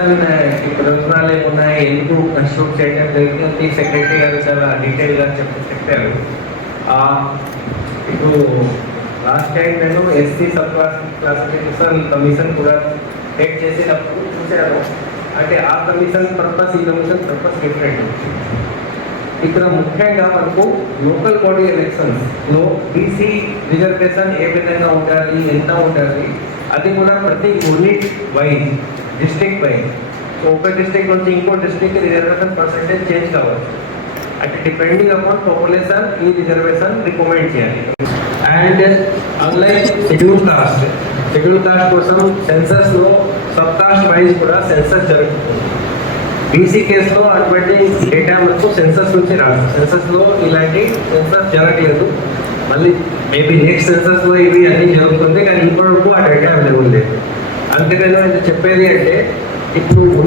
ప్రయోజనాలు ఏమున్నాయి, ఎందుకు కన్స్ట్రక్ట్ చేయడం జరిగింది సెక్రటరీ గారు చాలా డీటెయిల్గా చెప్పారు. ఇప్పుడు లాస్ట్ టైం నేను ఎస్సీ సబ్ క్లాసిఫికేషన్ కమిషన్ కూడా హెడ్ చేసేటప్పుడు చూశాను. అంటే ఆ కమిషన్ పర్పస్ ఈ కమిషన్ పర్పస్ డిఫరెంట్. ఇక్కడ ముఖ్యంగా మనకు లోకల్ బాడీ ఎలక్షన్స్లో బీసీ రిజర్వేషన్ ఏ విధంగా ఉండాలి, ఎంత ఉండాలి, అది కూడా ప్రతి unit wise, district wise. So ఒక డిస్ట్రిక్ట్ నుంచి ఇంకో డిస్ట్రిక్ట్ రిజర్వేషన్ పర్సెంటేజ్ చేంజ్ కావచ్చు. అంటే డిపెండింగ్ అపాన్ పాపులేషన్ ఈ రిజర్వేషన్ రికమెండ్ చేయాలి. అండ్ అన్లైక్ షెడ్యూల్ కాస్ట్ కోసం సెన్సస్లో సబ్ కాస్ట్ వైజ్ కూడా సెన్సస్ జరుగుతుంది. బీసీ కేసులో అటువంటి డేటా మనకు సెన్సస్ నుంచి రాదు. సెన్సస్లో ఇలాంటి సెన్సస్ జరగలేదు. మళ్ళీ మేబీ నెక్స్ట్ సెన్సస్లో ఇవి అన్నీ జరుగుతుంది, కానీ ఇప్పటివరకు ఆ డేటా అవైలబుల్ లేదు. అందుకే నేను చెప్పేది అంటే ఇప్పుడు